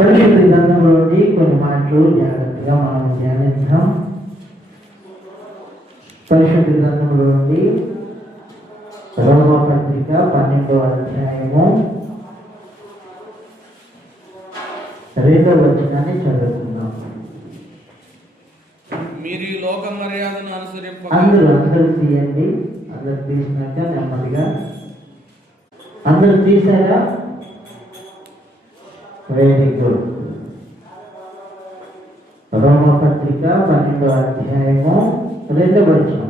పరిశుద్ధ గ్రంథంలోని కొన్ని మాటలు జాగ్రత్తగా మనం ధ్యానిద్దాం. పరిశుద్ధ గ్రంథంలోని రోమపత్రిక 12వ అధ్యాయము 2వ వచనాన్ని చదువుకుందాం. మీరు ఈ లోక మర్యాదను అనుసరింపక అందరూ తీయండి. అందరు తీసినాక నెమ్మదిగా అందరూ తీసారా? Very good. రోమపత్రిక 12వ అధ్యాయము 2వ వచనం.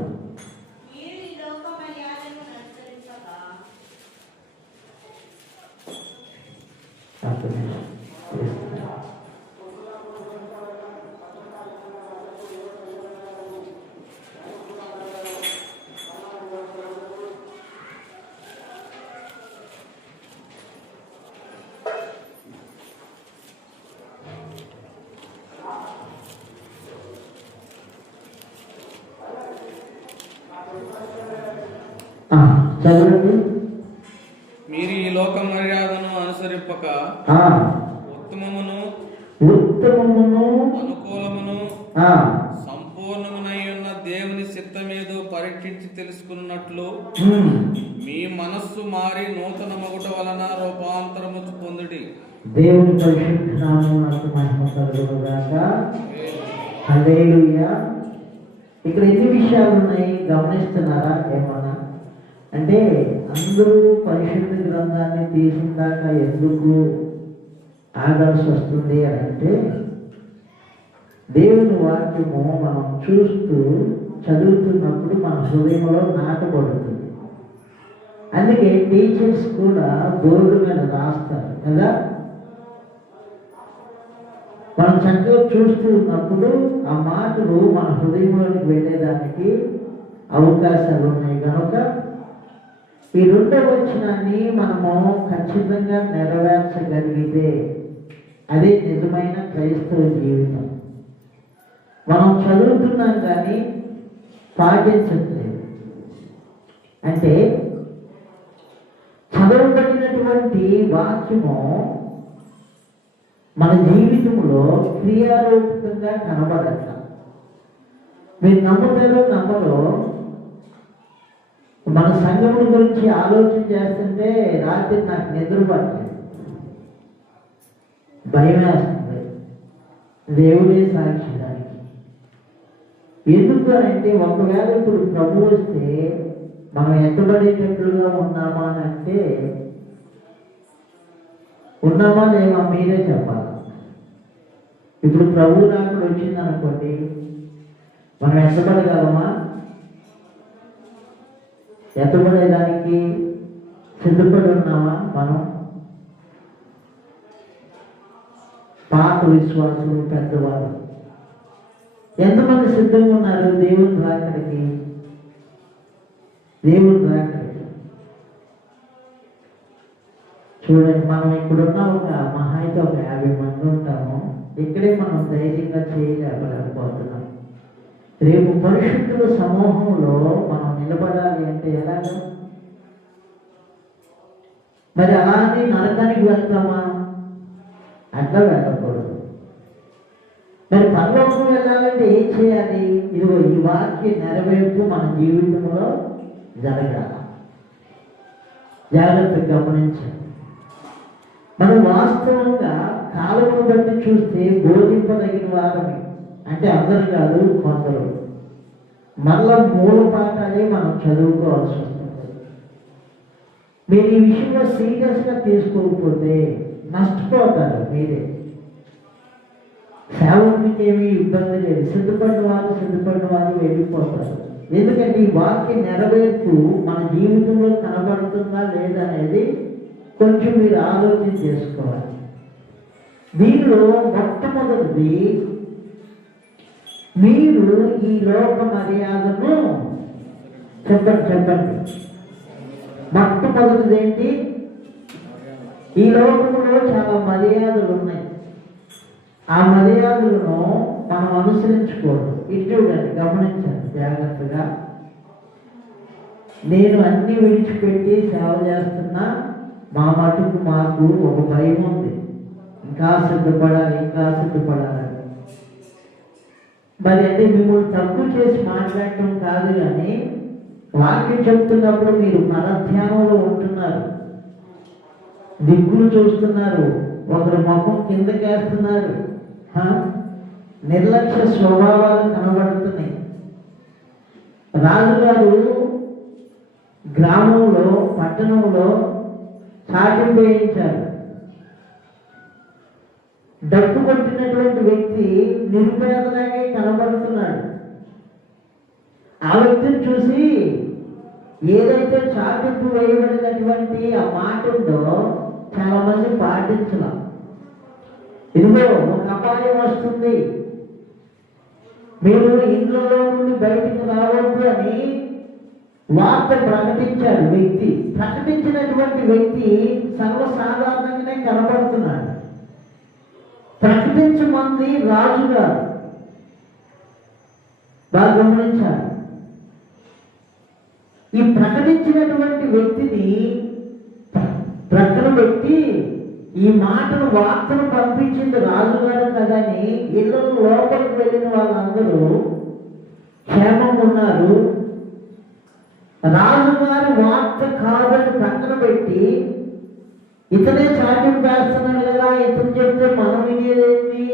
చదవండి. మీరు ఈ లోక మర్యాదను అనుసరింపక ఉత్తమమును అనుకూలమును సంపూర్ణమునై ఉన్న దేవుని చిత్తమేదో పరీక్షించి తెలుసుకున్నట్లు మీ మనస్సు మారి నూతన మొగుట వలన రూపాంతరము పొందుడి. దేవుని పరిశుద్ధ నామమునకు మహిమ కలుగునుగాక. హల్లెలూయా. ఇక్కడ ఎన్ని విషయాలు ఉన్నాయి గమనిస్తున్నారా? ఏమన్నా అంటే అందరూ పరిశుద్ధ గ్రంథాన్ని తీసుకున్నాక ఎందుకు ఆగాల్సి వస్తుంది అని అంటే, దేవుని వాక్యము మనం చూస్తూ చదువుతున్నప్పుడు మన హృదయంలో నాటబడుతుంది. అందుకే టీచర్స్ కూడా బోర్డు మీద రాస్తారు కదా. మనం చక్కగా చూస్తూ ఉన్నప్పుడు ఆ మాటలు మన హృదయంలోకి వెళ్ళేదానికి అవకాశాలు ఉన్నాయి. కనుక ఈ 2వ వచనాన్ని మనము ఖచ్చితంగా నెరవేర్చగలిగితే అదే నిజమైన క్రైస్తవ జీవితం. మనం చదువుతున్నాం కానీ పాటించట్లేదు. అంటే చదవబడినటువంటి వాక్యము మన జీవితంలో క్రియారూపకంగా కనబడట. మీరు నమ్ముతారో నమ్మరో, మన సంఘముల గురించి ఆలోచన చేస్తుంటే రాత్రి నాకు నిద్ర పట్టలేదు, భయం వేస్తుంది. దేవుడే సాక్షి దానికి. ఎందుకు అంటే ఒకవేళ ఇప్పుడు ప్రభు వస్తే మనం ఎంతబడేటట్లుగా ఉన్నామా అని అంటే, ఉన్నామా లేవా మీరే చెప్పాలి. ఇప్పుడు ప్రభు నాకు వచ్చింది అనుకోండి, మనం ఎంతబడగలమా? ఎంతబడేదానికి సిద్ధపడి ఉన్నామా? మనం పాత విశ్వాసులు పెద్దవాళ్ళు ఎంతమంది సిద్ధంగా ఉన్నారు దేవుని రాకడికి? దేవుని రాకడికి చూడండి, మనం ఇప్పుడున్న ఒక మహా అయితే ఒక 50 మంది ఉంటాము. ఇక్కడే మనం ధైర్యంగా చేయలేకపోతున్నాం. రేపు పరిశుద్ధుల సమూహంలో మనం నిలబడాలి అంటే ఎలాగో? మరి అలానే నరకానికి వెళ్తామా? అట్లా వెళ్ళకూడదు. మరి పరలోకం వెళ్ళాలంటే ఏం చేయాలి? ఇదిగో ఈ వాక్య నెరవేర్పు మన జీవితంలో జరగాలి. జాగ్రత్తగా గమనించాలి. మనం వాస్తవంగా కాలమును బట్టి చూస్తే బోధింపదగిన వారని అంటే అందరు కాదు, కొందరు. మళ్ళా మూల పాఠాలే మనం చదువుకోవాల్సి వస్తుంది. మీరు ఈ విషయంలో సీరియస్గా తీసుకోకపోతే నష్టపోతారు మీరే. సేవకునికి ఏమీ ఇబ్బంది లేదు, సిద్ధపడిన వారు వెళ్ళిపోతారు. ఎందుకంటే ఈ వాక్య నెరవేర్పు మన జీవితంలో కనబడుతుందా లేదా అనేది కొంచెం మీరు ఆలోచన చేసుకోవాలి. దీనిలో మొట్టమొదటిది, మీరు ఈ లోక మర్యాదను చెప్పండి. మొట్టమొదటిది ఏంటి? ఈ లోకంలో చాలా మర్యాదలు ఉన్నాయి. ఆ మర్యాదలను మనం అనుసరించకూడదు. ఇటువంటి గమనించండి జాగ్రత్తగా. నేను అన్ని విడిచిపెట్టి సేవ చేస్తున్నా, మా మటుకు మాకు ఒక భయం ఉంది. ఇంకా సిద్ధపడాలి, ఇంకా సిద్ధపడాలి. మరి అంటే మిమ్మల్ని తప్పు చేసి మాట్లాడటం కాదు, కానీ వాక్యం చెప్తున్నప్పుడు మీరు పరధ్యానంలో ఉంటున్నారు, దిక్కులు చూస్తున్నారు, ఒకరు ముఖం కిందకేస్తున్నారు, నిర్లక్ష్య స్వభావాలు కనబడుతున్నాయి. రాజుగారు గ్రామంలో, పట్టణంలో చాటింపు వేయించారు. డప్పు కొట్టినటువంటి వ్యక్తి నిరుపేదలాగే కనబడుతున్నాడు. ఆ వ్యక్తిని చూసి ఏదైతే చాటింపు వేయబడినటువంటి ఆ మాట ఉందో చాలా మంది పాటించలా. ఇదిగో ఒక అపాయం వస్తుంది, మీరు ఇంట్లో నుండి బయటికి రావద్దు అని వార్త ప్రకటించాడు వ్యక్తి. ప్రకటించినటువంటి వ్యక్తి సర్వసాధారణంగానే కనబడుతున్నాడు. ప్రకటించమంది రాజుగారు. బాగా గమనించారు. ఈ ప్రకటించినటువంటి వ్యక్తిని ప్రక్కన పెట్టి ఈ మాటను, వార్తను పంపించింది రాజుగారు కదని ఇళ్ళ లోపలికి వెళ్ళిన వాళ్ళందరూ క్షేమంగా ఉన్నారు. రాజుగారి వార్త కాదని పక్కన పెట్టి ఇతనే చాటింపు వేస్తున్నాడు కదా, ఇతను చెప్తే మనం వినేదేంటి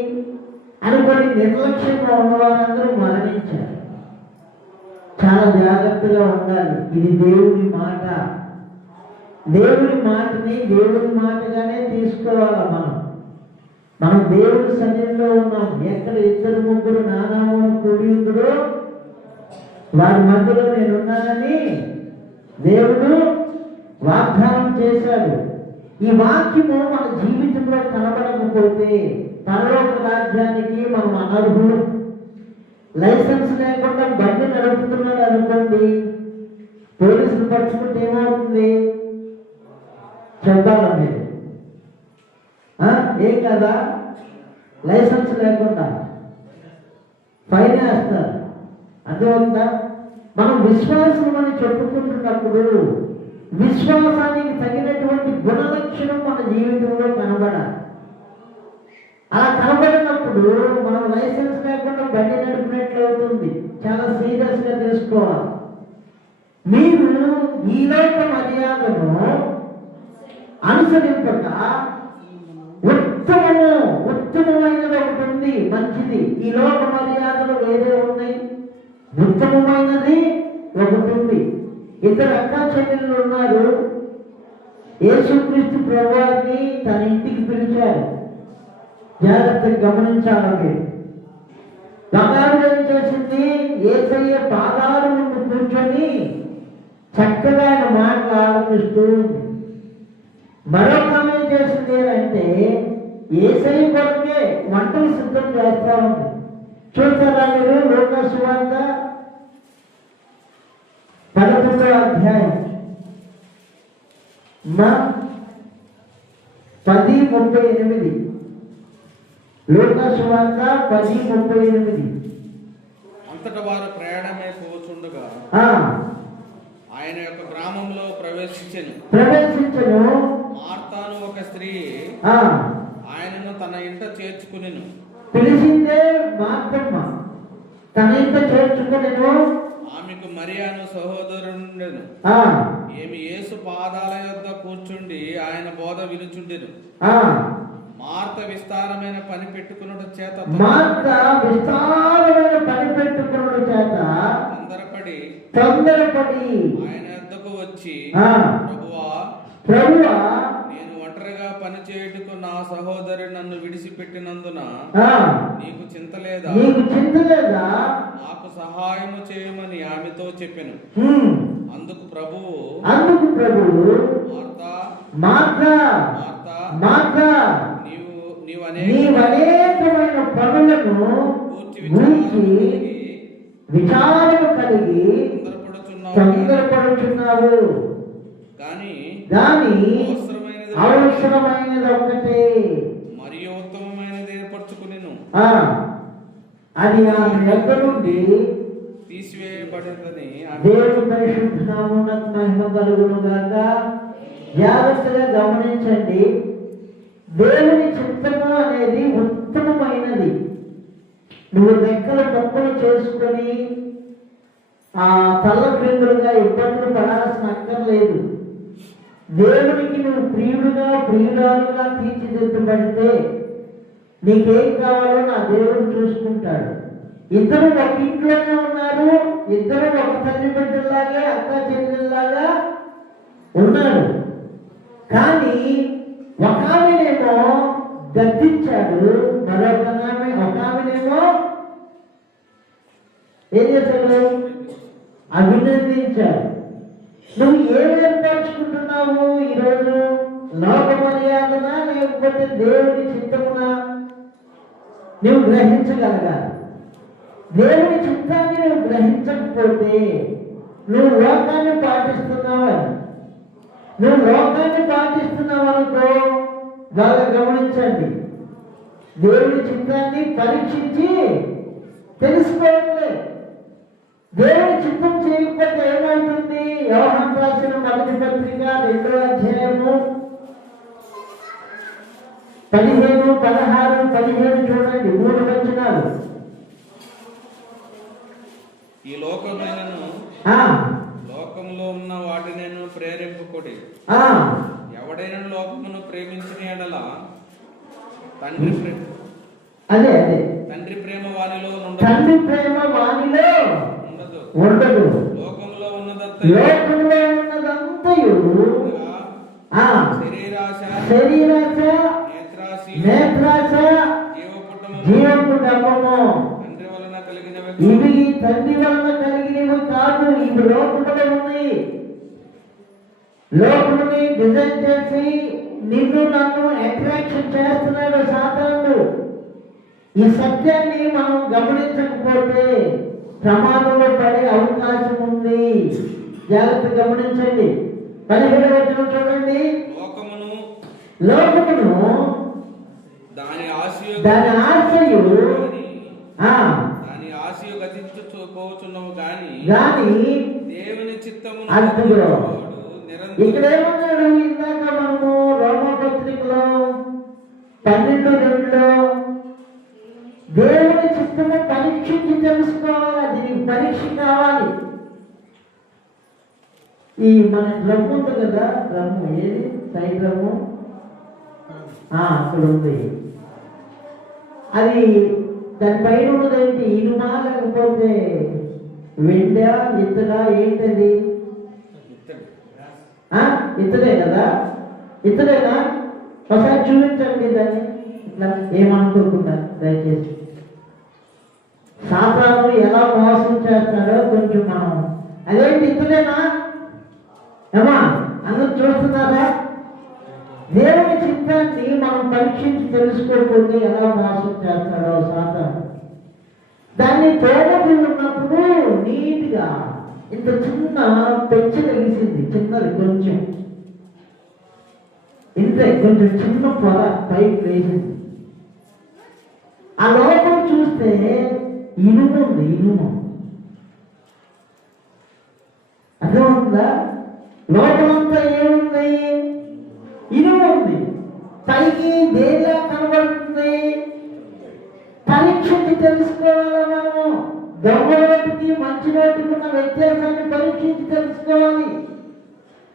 అనుకొని నిర్లక్ష్యంగా ఉన్న వారందరూ మరణించారు. చాలా జాగ్రత్తగా ఉండాలి. ఇది దేవుని మాట. దేవుని మాటని దేవుని మాటగానే తీసుకోవాలి. మనం దేవుని సన్నిధిలో ఉన్నాం. ఎక్కడ ఇద్దరు ముగ్గురు నానామని కూడి ఉందో వారి మధ్యలో నేనున్నానని దేవుడు వాగ్దానం చేశాడు. ఈ వాక్యము మన జీవితంలో కనబడకపోతే పరలోక రాజ్యానికి మనం అనర్హులు. లైసెన్స్ లేకుండా బండి నడుపుతున్నాడు అనుకోండి, పోలీసులు పట్టుకుంటే ఏమవుతుంది చెప్పాలా మీరు? ఏం కదా, లైసెన్స్ లేకుండా ఫైన్ వేస్తారు. అర్థమవుతుందా? మనం విశ్వాసం అని చెప్పుకుంటున్నప్పుడు విశ్వాసానికి తగినటువంటి గుణలక్షణం మన జీవితంలో కనబడాలి. అలా కనబడినప్పుడు మనం లైసెన్స్ లేకుండా బండి నడిపినట్లు అవుతుంది. చాలా సీరియస్గా తీసుకోవాలి. మీరు ఈ లోక మర్యాదను అనుసరింపక ఉత్తమమైనది ఒకటి ఉంది, మంచిది. ఈ లోక మర్యాదలు వేరే ఉన్నాయి, ఉత్తమమైనది ఒకటి ఉంది. ఇద్దరు అక్కా చెల్లెళ్ళు ఉన్నారు. యేసుక్రీస్తు ప్రభువారిని తన ఇంటికి పిలిచారు. జాగ్రత్తగా గమనించాలి. ఒకరు ఏం చేసింది, యేసయ్య పాదాల ముందు కూర్చొని చక్కగా ఆయన మాటలు ఆలోచిస్తూ ఉంది. మరొక ఏం చేసింది అంటే యేసయ్య కొరకే వంటలు సిద్ధం చేస్తా ఉంది. చూస్తారా మీరు? లూకా సువార్త 11వ అధ్యాయం 10:38. లూకా సువార్త 10:38. అంతటా వారు ప్రయాణమై పోచుండగా ఆయన యొక్క గ్రామంలో ప్రవేశించెను. మార్తాను ఒక స్త్రీ ఆయనను తన ఇంట చేర్చుకునెను. పిలిచిందే మార్తమ్మ, తన ఇంట చేర్చుకునెను. ఆమెకు మరియాను సహోదరుండెను. ఏమి యేసు పాదాల యొద్ద కూర్చుండి ఆయన బోధ వినుచుండెను. మార్త విస్తారమైన పని పెట్టుకున్నట చేత తొందరపడి ఆయన యొద్దకు వచ్చి, ప్రభువా, నేను ఒంటరిగా పని చేయుటకు నా సహోదరి నన్ను విడిచిపెట్టినందున నీకు చింత లేదా? నాకు సహాయము చేయమని ఆమెతో చెప్పెను. అందుకు ప్రభువు మార్తా, నీవు అనేకమైన పనులను విచారణ కలిగి తొందరపడుచున్నావు, కానీ అవసరమైనది ఒక్కటే, మరియు ఉత్తమమైనది ఏర్పరచుకునేను. అది ఆమె దగ్గర నుండి తీసివేయబడిందని దేవుని పరిశుద్ధ నామమునకు మహిమ కలుగును గాక. జాగ్రత్తగా గమనించండి. దేవుని చిత్తము అనేది ఉత్తమమైనది. నువ్వు రెక్కల మొక్కలు చేసుకొని ఆ తల్ల క్రిందులుగా ఇబ్బందులు పడాల్సిన అక్కర్లేదు. దేవునికి నువ్వు ప్రియురాలుగా తీర్చిదిద్దబడితే నీకేం కావాలో నా దేవుడు చూసుకుంటాడు. ఇద్దరు ఒక ఇంట్లోనే ఉన్నారు, ఇద్దరు ఒక తల్లి బిడ్డలాగా అక్క చెల్లెల్లాగా ఉన్నారు. కానీ ఒక ఆమెనేమో గద్దించాడు, ఒక ఆమెనేమో ఏం చేశాడు? అభినందించాడు. నువ్వు ఏం ఏర్పరచుకుంటున్నావు ఈరోజు? లోక మర్యాదనా లేకపోతే దేవుని చిత్తమునా? నువ్వు గ్రహించగలగాలి. దేవుని చిత్తాన్ని నువ్వు గ్రహించకపోతే నువ్వు లోకాన్ని పాటిస్తున్నావని. నువ్వు లోకాన్ని పాటిస్తున్నావు అనుకో, బాగా గమనించండి, దేవుని చిత్తాన్ని పరీక్షించి తెలుసుకోవట్లే. దేవుని చిత్తం చేయకపోతే ఏమవుతుంది? యోహాను రాసిన మొదటి పత్రిక 2వ అధ్యాయము 15, 16, 17 చూడండి, 3 వచనాలు. ఈ లోకమైనను లోకంలో ఉన్న వాటినేను ప్రేరేపుకొడి. ఎవడైనా లోకమును ప్రేమించిన ఎడల తండ్రి ప్రేమ వానిలో ఉండదు. లోకంలో ఉన్నదంతయు శరీరాశ, నేత్రాశ, జీవపుటము తండ్రి వలన కలిగినవి. ఇవి తండ్రి వలన కలిగినవి కాదు, ఇవి లోకములో ఉన్నాయి. లోకముని డిజైన్ చేసి నిన్ను నన్ను అట్రాక్షన్ చేస్తున్నాడు సాతానుడు. ఈ సత్యాన్ని మనం గమనించకపోతే ప్రమాదంలో పడే అవకాశం ఉంది. జాగ్రత్త గమనించండి. 17వ వచనం చూడండి. లోకమును దాని ఆశయు గతించుపోచున్నవు గాని దేవుని చిత్తము. ఇక్కడ ఏమన్నాడు? ఇందాక మనము రోమపత్రికలో 12:2లో దేవుని చిత్తము పరీక్షించి తెలుసుకోవాలి. దీనికి పరీక్ష కావాలి. ఈ మన డ్రమ్ము ఉంది కదా, డ్రమ్ము ఏది? సైడ్ డ్రమ్ము అక్కడ ఉంది. అది దానిపైన ఉన్నదేంటి? ఇనుమా లేకపోతే వెండా, ఇత్తడా, ఏంటది? ఇత్తడే కదా? ఇత్తడేనా? ఒకసారి చూపించండి దాన్ని. ఇట్లా ఏమనుకుంటున్నారు దయచేసి. సాతాను ఎలా మోసం చేస్తాడో కొంచెం మనం, అదేంటి ఇత్తడేనా? ఏమా అందరూ చూస్తున్నారా? దేవుని చిత్తాన్ని మనం పరీక్షించి తెలుసుకోకపోతే ఎలా మోసం చేస్తాడో సాతాను. దాన్ని తోడకి ఉన్నప్పుడు నీట్గా ఇంత చిన్న పెంచి కలిసింది, చిన్నది కొంచెం, ఇంతే కొంచెం చిన్న పొర పైకి వేసింది. ఆ లోపల చూస్తే ఇనుము ఉంది. ఇనుము అర్థమవుతుందా? లోపలంతా ఏముంది? ఇనుము ఉంది. పైకి దేనిలా కనబడుతుంది? పరీక్షించి తెలుసుకోవాలి. మనము దొంగ నోటికి మంచి నోటికి ఉన్న వ్యత్యాసాన్ని పరీక్షించి తెలుసుకోవాలి.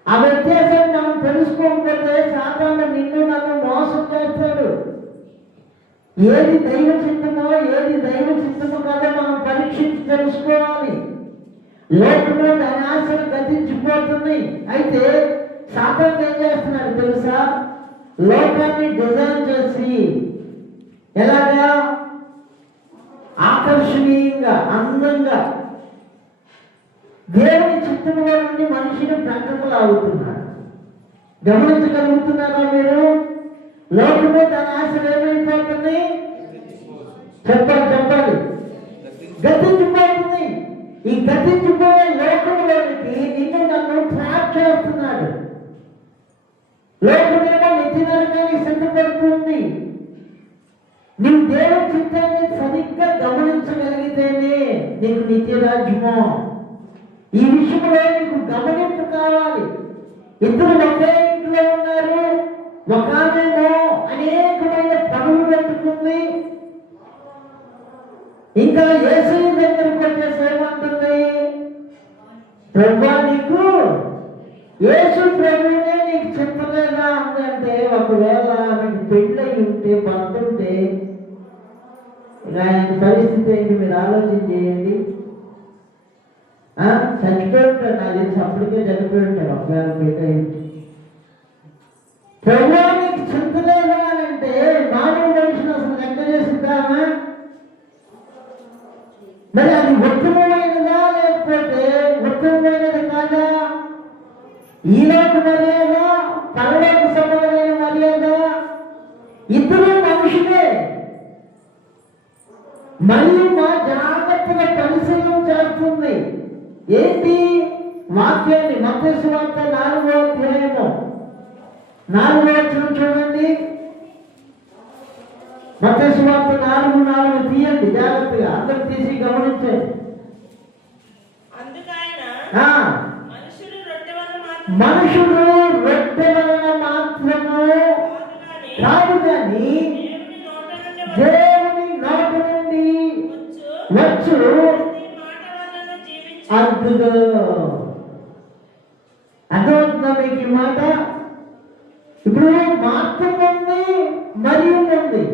ఆ వ్యత్యాసాన్ని మనం తెలుసుకోకపోతే సాతాను నిన్ను నన్ను మోసం చేస్తాడు. ఏది దైవ చిత్తమో ఏది దైవ చిత్తమో కాదో మనం పరీక్షించి తెలుసుకోవాలి. లోకంలో దాని ఆశలు గతించిపోతుంది. అయితే సాతాను ఏం చేస్తున్నాడు తెలుసా? లోకాన్ని డిజైన్ చేసి ఎలాగా ఆకర్షణీయంగా, అందంగా దేవుని చిత్తములో నుండి మనిషిని ప్రకటనలాగుతున్నాడు. గమనించగలుగుతున్నారా మీరు? లోకంలో తన ఆశలు ఏమైపోతుంది? చెప్పండి. గతించిపోతుంది. ఈ గతించిపోయే లోకంలోనికి నిన్ను నన్ను ట్రాప్ చేస్తున్నాడు. లోకమేమో నిత్య నరకానికి సిద్ధపడుతుంది. నీవు దేవుని చిత్తాన్ని సరిగ్గా గమనించగలిగితేనే నీకు నిత్య రాజ్యము. ఈ విషయంలో నీకు గమనింపు కావాలి. ఇద్దరు ఒకే ఇంట్లో ఉన్నారు. ఒక ఆమెమో అనేక ఇంకా యేసయ్య దగ్గరికి వచ్చేసి ఏమంటుంది? ప్రభువా, నీకు యేసు ప్రభువునే నీకు చెప్పలేదా అంటే, ఒకవేళ ఆమెకు పెళ్ళి ఉంటే, భర్త ఉంటే ఆయన పరిస్థితి ఏంటి మీరు ఆలోచన చేయండి. చనిపోయి ఉంటాడు, నాకు తెలిసి అప్పటికే చనిపోయి ఉంటాడు. ఒకవేళ పెళ్ళి ప్రభువా నీకు చింతలేదా అని అంటే, మానవ మనిషిని అసలు లెక్క చేసిద్దామా? మరి అది ఉత్తమమైనదా లేకపోతే ఉత్తమమైనది కాదా? ఈలోక మర్యాద, పరలోక సంబంధమైన మర్యాద, ఇద్దరు మనుషులే. మరియు మా జాగ్రత్తగా పరిశీలన చేస్తుంది. ఏంటి వాక్యాన్ని? మత్తయి సువార్త 4వ అధ్యాయము 4వ వచనం చూడండి. మత్తయి సువార్త 4:4 తీయండి జాగ్రత్తగా, అందరు తీసి గమనించండి. మనుషులు రొట్టె వలన మాత్రము కాదు కానీ దేవుని నోటి నుండి వచ్చు అర్థమవుతుందా మీకు ఈ మాట? ఇప్పుడు మార్గం ఉంది మరియు ఉంది.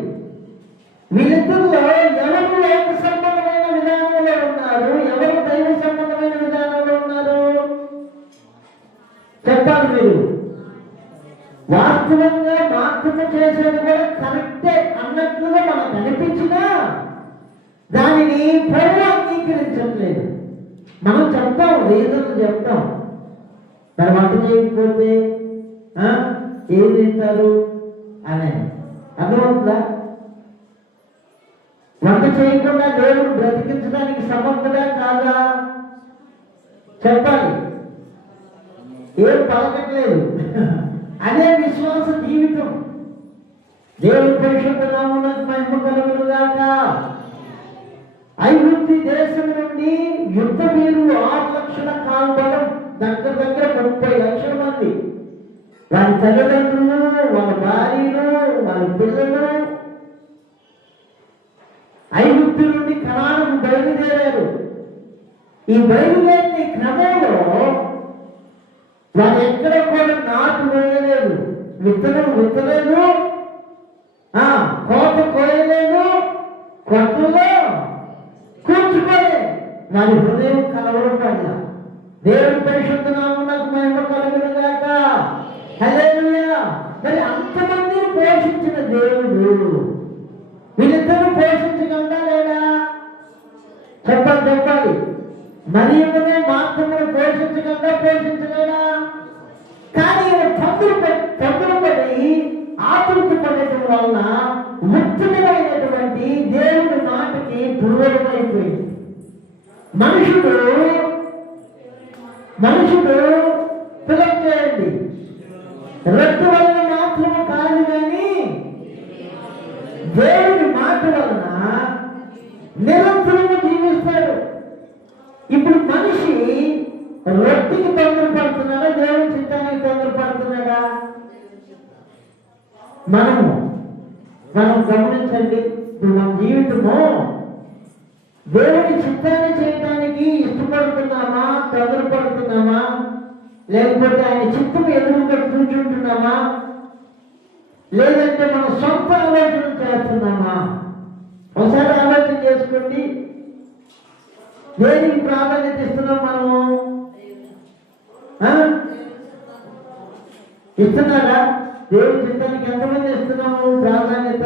వీళ్ళిద్దరిలో ఎవరు లోక సంబంధమైన విధానంలో ఉన్నారు, ఎవరు దైవ సంబంధమైన విధానంలో ఉన్నారు? చెప్పాలి మీరు. వాస్తవంగా మార్గము చేసేది కూడా కరెక్టే అన్నట్లుగా మనకు అనిపించినా దానిని ప్రభు అంగీకరించట్లేదు. మనం చెప్తాం, రీజన్లు చెప్తాం. మరి వంట చేయకపోతే ఏం తింటారు అని అర్థమవుతుందా? వంట చేయకుండా దేవుడు బ్రతికించడానికి సమర్థుడా కాదా? చెప్పాలి. ఏం పలకట్లేదు. అదే విశ్వాస జీవితం. దేవుని పరిశుద్ధ నామమునకు మహిమ కలుగును గాక. ఐగుప్తు దేశం నుండి యుద్ధ వీరులు 6 లక్షల కాల్బలం, దగ్గర 30 లక్షల మంది, వారి తల్లిదండ్రులు, వాళ్ళ భార్యలు, వాళ్ళ పిల్లలు ఐగుప్తు నుండి కనానుకు బయలుదేరారు. ఈ బయలుదేరిన క్రమంలో వారు ఎక్కడ కూడా నాటు వేయలేదు, విత్తనం విత్తలేదు, కోత కోయలేదు, కొట్టలో కూర్చుకోలేదు. వారి హృదయం కలవరపడలా. దేవుని పరిశుద్ధ నామమునకు మహిమ కలుగును గాక. హల్లెలూయా. మరి అంతమందిని పోషించిన దేవుడు వీళ్ళిద్దరూ పోషించగలడా లేదా? చెప్పాలి. మరియమ్మనే మాత్రమే పోషించగలడా? కానీ తొందరపడి ఆతృత పడటం వలన ఉత్తమమైనటువంటి దేవుని మాటకి దూరమైపోయింది. మనుషుడు ఫిలప్ చేయండి, రొట్టె వలన మాత్రమే కాదు కానీ దేవుని మాట వలన నిరంతరము జీవిస్తాడు. ఇప్పుడు మనిషి రొట్టెకి తొందరపడుతున్నాడా, దేవుని చిత్తానికి తొందరపడుతున్నాడా? మనం గమనించండి. ఇప్పుడు మన జీవితము దేవుని చిత్తాన్ని చేయడానికి ఇష్టపడుతున్నామా, తొందరపడుతున్నామా, లేకపోతే ఆయన చిత్తం ఎదురుగా కూర్చుంటున్నామా, లేదంటే మన సొంత ఆలోచన చేస్తున్నామా? ఒకసారి ఆలోచన చేసుకోండి. దేనికి ప్రాధాన్యత ఇస్తున్నాం మనము? ఇస్తున్నారా? దేవుని చిత్తానికి ఎంతమంది ఇస్తున్నాము ప్రాధాన్యత?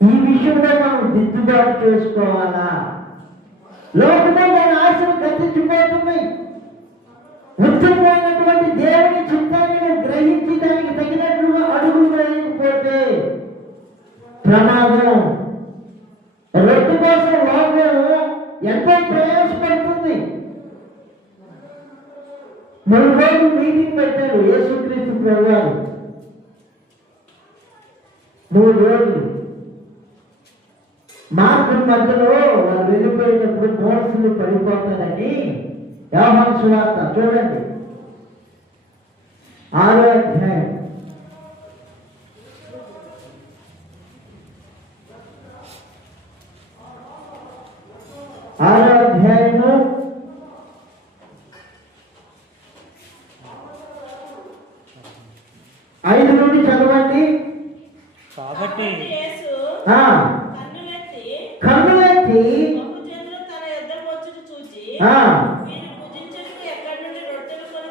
ఈ విషయంలో మనం దిద్దుబాటు చేసుకోవాలా? లోకమే దాని ఆశలు గతించిపోతున్నాయి. ఉత్తమమైనటువంటి దేవుని చిత్తాన్ని గ్రహించి దానికి తగినట్లుగా అడుగులు వేయకపోతే ప్రమాదం. రొట్టె కోసం లోకం ఎంతో ప్రయాసపడుతుంది. 3 రోజులు మీటింగ్ పెట్టారు యేసుక్రీస్తు ప్రభువారు. 3 రోజులు మార్గం మధ్యలో వాళ్ళు వెళ్ళిపోయేటప్పుడు మోసలు పడిపోతారని యోహాను సువార్త చూడండి 6వ అధ్యాయం కాబట్టి యేసు ఆ, కన్నులెత్తి కన్నులెత్తి బహుజనులు తన యొద్దకు వచ్చుట చూచి ఆ, వీరు భుజించుటకు ఎక్కడి నుండి రొట్టెలు కొని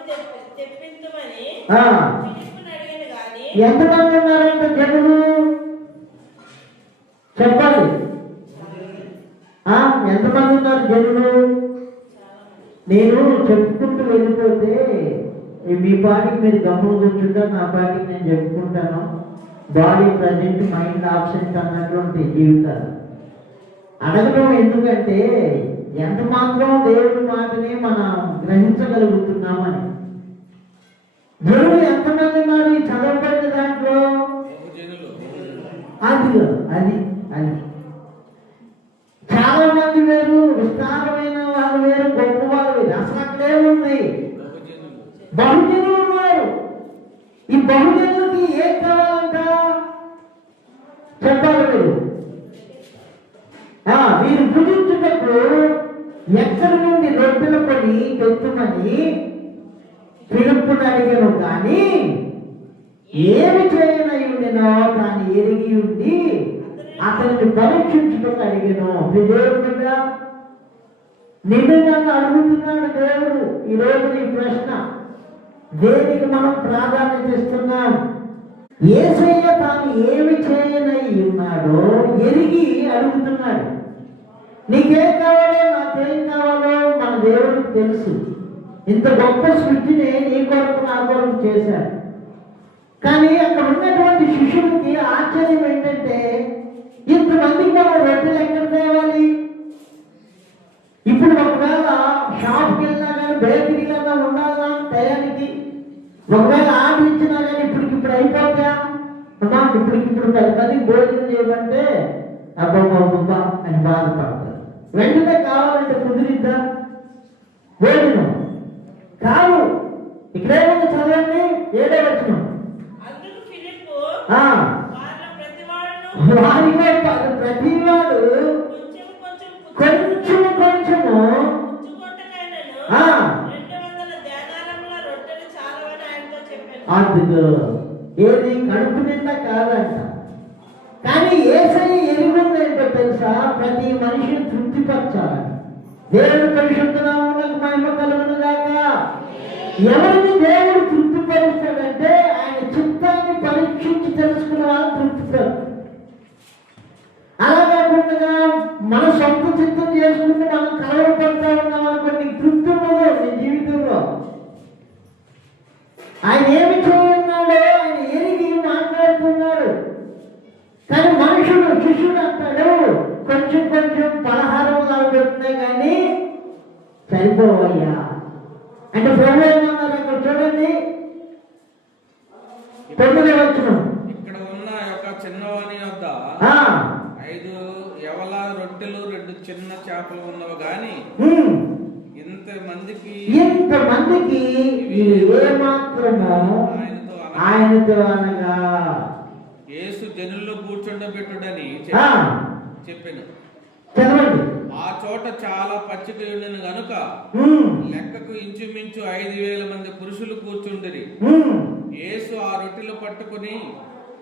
తెప్పించమని ఆ, ఫిలిప్పుని అడిగాను గాని ఎంతమంది ఉన్నారంట జనులు చెప్పండి. ఆ, ఎంతమంది ఉన్నారు జనులు? నేను చెప్పుకుంటూ వెళ్ళిపోతే మీ పాటికి మీరు గమ్ములు కూర్చుంటారు, నా పాటికి నేను చెప్పుకుంటాను. బాడీ ప్రజెంట్, మైండ్ ఆబ్సెంట్ అన్నటువంటి జీవితాలు అడగడం ఎందుకంటే ఎంత మాత్రం దేవుడి మాటని మనం గ్రహించగలుగుతున్నామని. జనులు ఎంతమంది ఉన్నారు ఈ చదవబడిన దాంట్లో? బహుజనులు. అది అది అది చాలా మంది వేరు, విస్తారమైన వాళ్ళు వేరు, గొప్ప వాళ్ళు వేరు. అసలు అక్కడే ఉంది బహుజనులు. బహుజనులు ఉన్నారు. ఈ బహుజనులకి ఏం కావాలంట చెప్పాలి మీరు. వీరు భుజించుటకు ఎక్కడి నుండి రొట్టెల పడి తెచ్చుమని ఫిలిప్పుని అడిగాను కానీ ఏమి చేయనయ్యుండెనో కానీ ఎరిగి ఉండి అతన్ని పరీక్షించుటకు అడిగాను. దేవుడు కదా నిన్ను నన్ను అడుగుతున్నాడు దేవుడు. ఈ రోజు నీ ప్రశ్న, దేనికి మనం ప్రాధాన్యత ఇస్తున్నాం? యేసయ్య తాను ఏమి చేయనై ఉన్నాడో ఎరిగి అడుగుతున్నాడు. నీకేం కావాలో నాకేం కావాలో మన దేవుడికి తెలుసు. ఇంత గొప్ప సృష్టిని నీ కొరకు నా కొరకు చేశాడు. కానీ అక్కడ ఉన్నటువంటి శిష్యులకి ఆశ్చర్యం ఏంటంటే ఇంతమందికి మనం రొట్టెలు ఎక్కడ తేవాలి? ఇప్పుడు ఒకవేళ షాప్కి వెళ్ళినా కానీ బేకరీలో ఉండాలా టయానికి? ఒకవేళ ఆర్డర్ ఇచ్చినా కానీ ఇప్పటికిప్పుడు అయిపోతా అమ్మా, ఇప్పటికిప్పుడు 10 మందికి భోజనం చేయమంటే అబ్బా అని బాధపడతారు. వెంటనే కావాలంటే కుదిరిద్దా భోజనం? కాదు. ఇక్కడేమన్నా చదవండి, 7వ వచనం. అందుకు ఫిలిప్పు ఆ, వారిలో ప్రతివాడును వారిలో ప్రతివాడు కొంచెం కొంచెము పుచ్చుకొట్టకైనను ఆ, 200 దేనారముల రొట్టెలు చాలవని ఆయనతో చెప్పాను. అదిగో ఏది కడుపు నిండా కాదంట. కానీ యేసయ్య ఎరుగుంది ఏంటో తెలుసా? ప్రతి మనిషిని తృప్తిపరచాలని. దేవుడు పరిశుద్ధ నామమునకు మహిమ కలుగును గాక. ఎవరిని దేవుడు తృప్తిపరుస్తాడంటే ఆయన చిత్తాన్ని పరీక్షించి తెలుసుకున్న వాళ్ళు తృప్తిపరుస్తాడు. అలా కాకుండా మన సొంత చిత్తం చేసుకుంటే మనం కలవపడతా ఉన్నాం అనుకోండి, తృప్తి ఉండదు నీ జీవితంలో. ఆయన ఏమి చేయన్నాడో ఆయన ఎరిగి మాట్లాడుతున్నాడు. కానీ మనుషుడు శిష్యుడు అంటాడు కొంచెం కొంచెం పలహారం లాగా పెడుతున్నాయి కానీ సరిపోవయ్యా అంటే ప్రభు ఏమన్నారు అక్కడ చూడండి, 9వ వచనం. ఇక్కడ ఉన్న యొక్క చిన్నవాని వద్ద 5 యవల రొట్టెలు 2 చిన్న చేపలు ఉన్నవి గాని ఇంతమందికి ఏమాత్రమో ఆయనతో అనగా యేసు జనుల్లో కూర్చుండబెట్టుడని చెప్పాను. చదవండి. ఆ చోట చాలా పచ్చిక ఉండిన గనుక లెక్కకు ఇంచుమించు 5,000 మంది పురుషులు కూర్చుండిరి. యేసు ఆ రొట్టెలు పట్టుకుని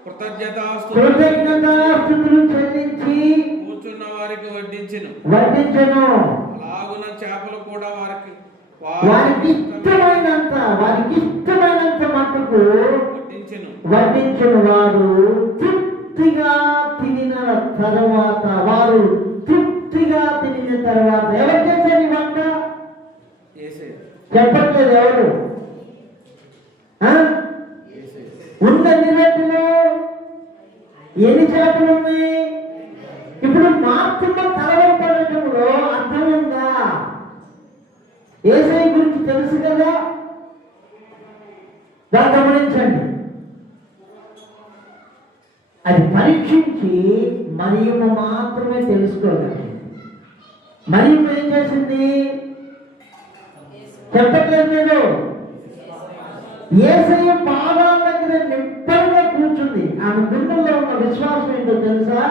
కృతజ్ఞతాస్తుతులు చెల్లించి కూర్చున్న వారికి వడ్డించెను. అలాగున చేపలు కూడా వారికి ఇష్టమైనంత మట్టుకు వడ్డించెను. వారు తృప్తిగా తినిన తర్వాత ఎవరు చేశారు ఈ వంట? చెప్పట్లేదు ఎవరు? ఉన్న నిరటిలో ఎన్ని చేపలు ఉన్నాయి? ఇప్పుడు మాత్రమే కలవపడటంలో అర్థం ఉందా? యేసయ్య గురించి తెలుసు కదా, దాన్ని గమనించండి. అది పరీక్షించి మరియమ్మ మాత్రమే తెలుసుకోగలిగింది. మరియమ్మ ఏం చేసింది చెప్పట్లేదు మీరు? యేసయ్య పాదాల దగ్గర నిబ్బరంగా కూర్చుంది. ఆమె గుండెల్లో ఉన్న విశ్వాసం ఏంటో తెలుసా?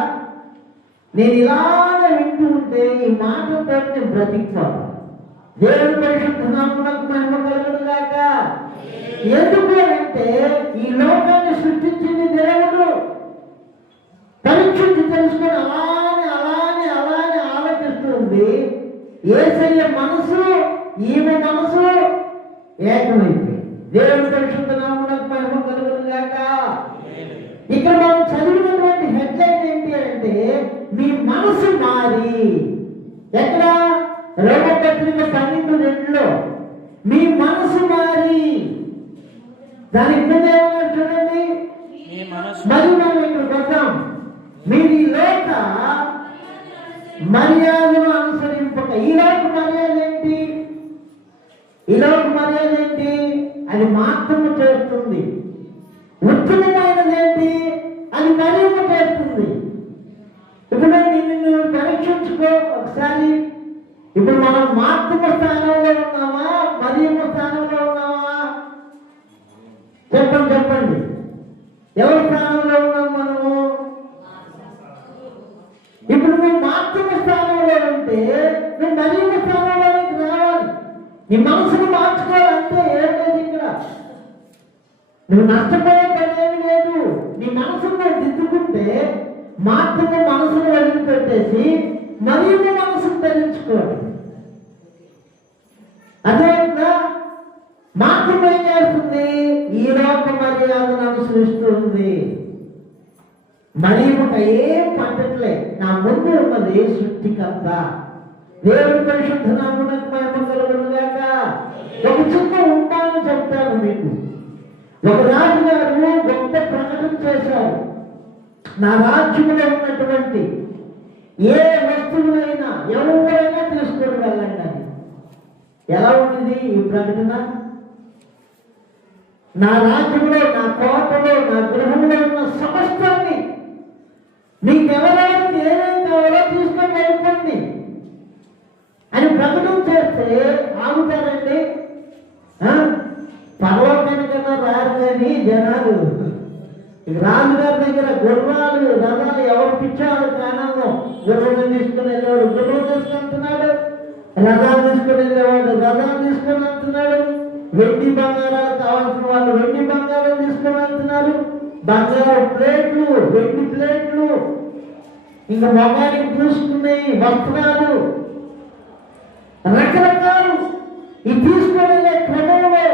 నేను ఇలాగ వింటూ ఉంటే ఈ మాటలతో నేను బ్రతికిపోతాను. దేవుడి పరిశుద్ధ నామమునకు మహిమ కలుగును గాక. ఎందుకు అంటే ఈ లోకాన్ని సృష్టించింది దేవుడు. యేసయ్య మనసు ఈమె మనసు ఏకమైపోయింది. దేవుని పరిశుద్ధ నామమునకు మహిమ కలుగును గాక. ఇక్కడ మనం చదివినటువంటి హెడ్లైన్ ఏంటి అంటే మీ మనసు మారి. ఎక్కడ? రోమపత్రిక 12:2 మీ మనసు మారి. దానికి ముందు ఏమన్నా చూడండి, మరి మనం ఇక్కడికి వద్దాం. మీరు ఈ లోక మర్యాదను అనుసరింపక. ఈ లోక మర్యాద ఏంటి? ఈ లోక మర్యాద ఏంటి? అది మాత్రము చేస్తుంది. ఉత్తమమైనది ఏంటి? అది మరింపు చేస్తుంది. ఇప్పుడు నిన్ను పరీక్షించుకో ఒకసారి. ఇప్పుడు మనం మాతృమ స్థానంలో ఉన్నామా, మరియమ్మ స్థానంలో ఉన్నామా? చెప్పండి. ఎవరి స్థానంలో ఉన్నాం మనము? ఇప్పుడు నువ్వు మాతృమ స్థానంలో ఉంటే నువ్వు మరియమ్మ స్థానంలోకి రావాలి. నీ మనసును మార్చుకోవాలంటే ఏం లేదు ఇక్కడ. నువ్వు నష్టపోయే పని ఏమి లేదు. నీ మనసును దిద్దుకుంటే మాత్రమే మనసును వదిలిపెట్టేసి మరియమ్మ మనసును ధరించుకోవాలి. అదేవిధంగా మాత్రం ఏం చేస్తుంది? ఈ లోక మర్యాదను అనుసరిస్తుంది. మరియమ్మకు ఏం పట్టట్లే. నా ముందు ఉన్నది సృష్టికర్త. దేవుని పరిశుద్ధ నామమునకు మహిమ కలుగును గాక. ఒక చిన్న ఉంటాను చెప్తాను మీకు. ఒక రాజుగారు గొప్ప ప్రకటన చేశారు. నా రాజ్యంలో ఉన్నటువంటి ఏ వస్తువులైనా ఎవరైనా తీసుకొని వెళ్ళండి అని. ఎలా ఉంది ఈ ప్రకటన? నా రాజ్యంలో, నా కోటలో, నా గృహంలో ఉన్న సమస్తాన్ని నీకెవరైనా ఏమేం కావాలో తీసుకొని వెళ్ళిపోండి అని ప్రకటన చేస్తే ఆగుతారండి? పర్వతానికన్నా రారు కానీ జనాలు. రాజుగారి దగ్గర గుర్రాలు, రథాలు ఎవరు పిచ్చాడు కానంలో గుర్రం తీసుకుని వెళ్ళేవాడు గుర్రం తీసుకుంటున్నాడు, రథాలు తీసుకుని వెళ్ళేవాడు రథాలు తీసుకుని వెళ్తున్నాడు. వెండి బంగారాలు కావాల్సిన వాళ్ళు వెండి బంగారం తీసుకుని వెళ్తున్నారు. బంగారు ప్లేట్లు, వెండి ప్లేట్లు, ఇంకా మొగానికి పూసుకునే వస్త్రాలు, రకరకాలు. ఈ తీసుకుని వెళ్ళే క్రమంలో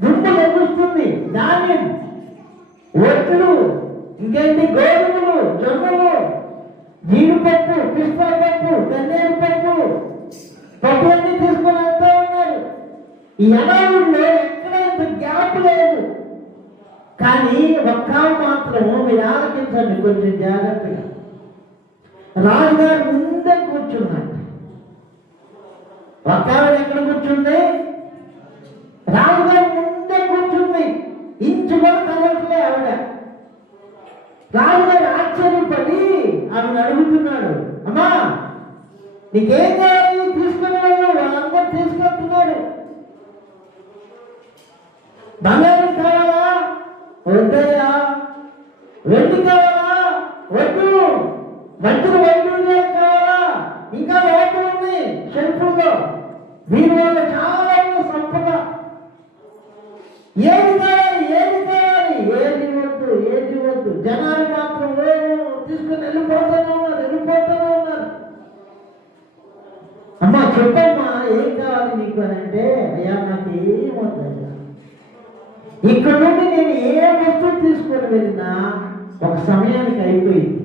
దుమ్ము లభిస్తుంది. ధాన్యం, ఒట్లు, ఇంకేంటి గోధుమలు, జొన్నలు, జీడిపప్పు, పిస్తా పప్పు, గన్నేరు పప్పు, పప్పు అన్ని తీసుకొని వెళ్తా ఉన్నారు. ఈ అడవుల్లో ఎక్కడ ఇంత గ్యాప్ లేదు. కానీ ఒక్క మాత్రము మీరు ఆలోచించండి కొంచెం జాగ్రత్తగా. రాజుగారు ముందే కూర్చున్నాడు. ఒక్క ఎక్కడ కూర్చుంది? రాజుగారు ముందే కూర్చుంది. ఇంచు కూడా కలవట్లే ఆవిడ. రాజుగారు ఆశ్చర్యపడి ఆవిడ అడుగుతున్నాడు, అమ్మా నీకేం కావాలి? తీసుకుని వాళ్ళు వాళ్ళందరూ తీసుకెళ్తున్నారు. బంగారం కావాలా? వద్దయ్యా. వెండి కావాలా? వద్దు. మంచి వైద్యులు కావాలా? ఇంకా లోపల ఉంది షెల్ఫ్లో. దీని వల్ల చాలా సంపద. ఏది కావాలి? ఏది కావాలి? ఏది వద్దు, ఏది వద్దు. జనాలు మాత్రం తీసుకుని వెళ్ళిపోతానే ఉన్నారు. అమ్మా చెప్పమ్మా ఏం కావాలి నీకు అని అంటే, అయ్యా నాకు ఏం వద్దయ్యా. ఇక్కడ నుండి నేను ఏ వస్తువు తీసుకొని వెళ్ళినా ఒక సమయానికి అయిపోయింది.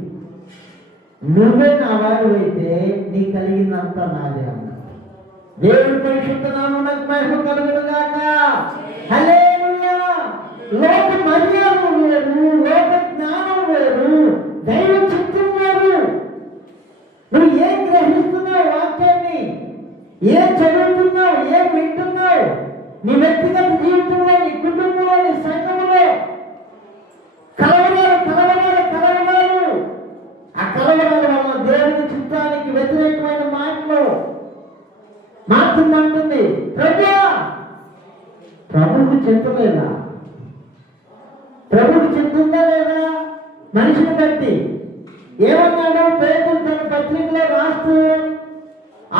నువ్వే నా వాడు అయితే నీ కలిగినంత నాదే అన్నా. దేవుని పరిశుద్ధ నామమునకు మహిమ కలుగును గాక. హల్లెలూయా. లోక మర్యాద వేరు, లోక జ్ఞానం వేరు, దైవ చిత్తం వేరు. నువ్వు ఏం గ్రహిస్తున్నావు? వాక్యాన్ని ఏం చదువుతున్నావు? ఏం వింటున్నావు? నీ వ్యక్తిగత జీవితంలో, నీ కుటుంబంలో, నీ సంఘంలో కలవరాలు. ఆ కలవరాల వల్ల దేవుని చిత్తానికి వ్యతిరేకమైన మాటలు మాట్లాడుతుంది. ప్రభువుకు చింతలేదా? ప్రభువుకు చింతుందా లేదా? మనిషిని బట్టి ఏమన్నాడు పేతురు తన పత్రికలో రాస్తూ,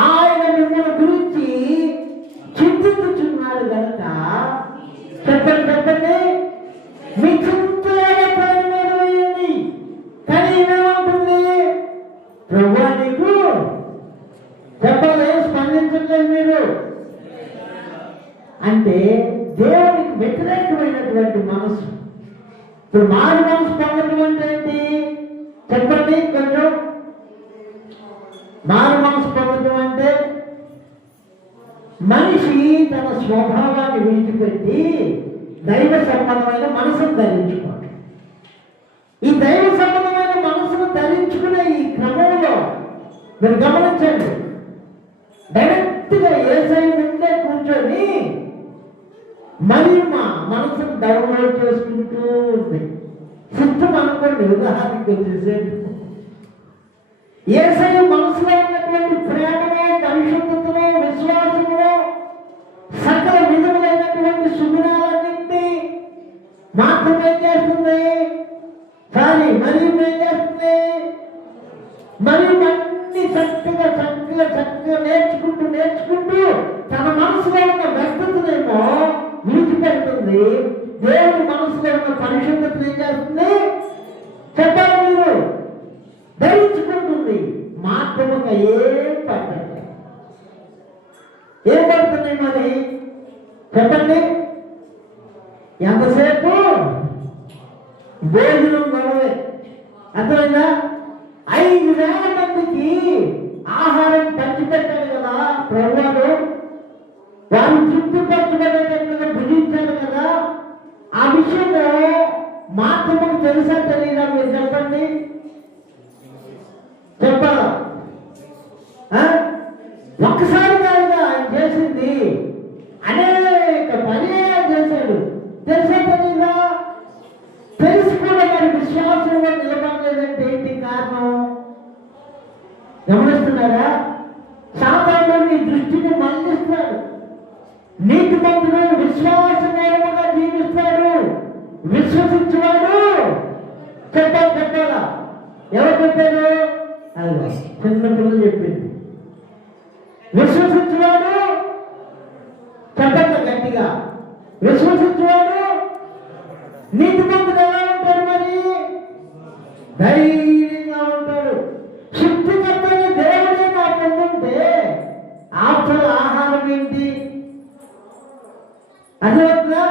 ఆయన మిమ్మల్ని గురించి చింతించుచున్నాడు కనుక చెప్పండి మీ చింత పైన మీద వేయండి. కానీ ఏమేమంటుంది? ప్రభు నీకు చెప్పాలి, స్పందించాలి. ఆలోచించట్లేదు మీరు. అంటే దేవునికి వ్యతిరేకమైనటువంటి మనసు. ఇప్పుడు మారు మనసు పొందడం అంటే ఏంటి చెప్పండి కొంచెం. మారు మనసు పొందడం అంటే మనిషి తన స్వభావాన్ని విడిచిపెట్టి దైవ సంబంధమైన మనసును ధరించుకోవాలి. ఈ దైవ సంబంధమైన మనసును ధరించుకునే ఈ క్రమంలో మీరు గమనించండి, డైరెక్ట్గా యేసయ్య ముందే కూర్చొని మరి మా మనసును డౌన్లోడ్ చేసుకుంటూ ఉంది. సిస్టమ్ అనుకోండి, ఉదాహరణకి వచ్చేసేపు యేసయ్య మనసులో ఉన్నటువంటి ప్రేమలో, పరిశుద్ధతలో, విశ్వాసంలో, సకల విధములైనటువంటి సుగుణాలన్నింటినీ మాత్రం ఏం చేస్తుంది? మరి ఏం చేస్తుంది? మరి అన్ని చక్కగా నేర్చుకుంటూ తన మనసులో ఉన్న వ్యక్తతనేమో విడిచిపెడుతుంది. దేవుని మనసులో ఉన్న పరిశుద్ధతను ఏం చేస్తుంది చెప్పాలి మీరు? ధరించుకుంటుంది. మాత్రముగా ఏం పట్టదు. ఏం పడుతున్నాయి మరి చెప్పండి? ఎంతసేపు భోజనం గొడవే. అర్థమైందా? 5,000 మందికి ఆహారం పంచిపెట్టారు కదా ప్రభువారు. వారు తృప్తిపరచబడేటట్లుగా భుజించారు కదా. ఆ విషయంలో మాత్రము తెలుసా తెలియదా మీరు చెప్పండి? చెప్పాలా? ఒక్కసారి కాదుగా ఆయన చేసింది, అనేక పర్యాయాలు చేశాడు. తెలుసా తెలీదా? తెలిసి కూడా మరి విశ్వాసంలో నిలబడలేదంటే ఏంటి కారణం? గమనిస్తున్నారా? సాతానుడు నీ దృష్టిని మళ్లిస్తాడు. నీతిమంతుడు విశ్వాసమూలముగా జీవిస్తాడు. విశ్వసించువాడు చెప్పాలా? ఎవరు చెప్పారు? అదిగో చిన్న పిల్లలు చెప్పింది. విశ్వసించువాడు చెప్పండి గట్టిగా. విశ్వసించువాడు నీతిమంతుడు ఎలా ఉంటాడు? మరి ధైర్యంగా ఉంటాడు. శుద్ధికర్తైన దేవుడే నా పొందుంటే ఆఫ్టర్ ఆహారం ఏంటి? అదేవిధంగా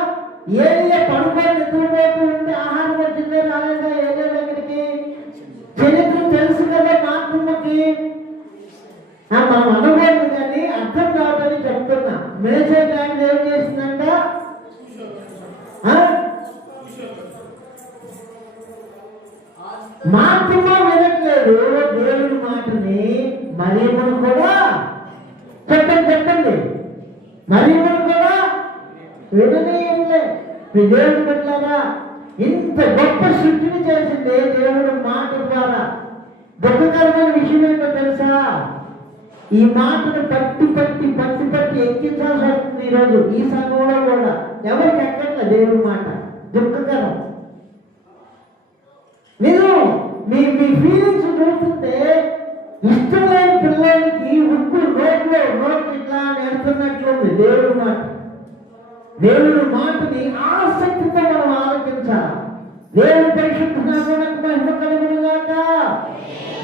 ఏరియా పడుకొని నిద్రపోతూ ఉంటే ఆహారం వచ్చిందే రాలేదా ఏరియా దగ్గరికి? చరిత్ర తెలుసు కదా మాత్రమకి. మనం అనుకోలేదు కానీ అర్థం కావటని చెప్తున్నా. మేసే టైం ఏం చేసిందంట? మాత్రమ వినట్లేదు దేవుని మాటని. మరియమ్మను కూడా చెప్పండి మరియమ్మను కూడా విననీయంలే. దేవుడు పెట్టారా? ఇంత గొప్ప సృష్టిని చేసింది దేవుడు మాట ద్వారా. దుఃఖకరమైన విషయం ఏంటో తెలుసా? ఈ మాటను పట్టి ఎక్కించాల్సి వస్తుంది ఈరోజు ఈ సంఘంలో కూడా. ఎవరికి ఎక్కట్లే దేవుడి మాట. దుఃఖకరం. మీరు మీ ఫీలింగ్స్ చూస్తుంటే ఇష్టం లేని పిల్లలకి ఉప్పు నోట్లు ఇట్లా నేర్చున్నట్లుంది దేవుడి మాట. దేవుడి మాటని ఆసక్తితో మనం ఆలోచించాలి. దేవుడి పరిశుద్ధ నామమునకు మహిమ కలుగునుగాక.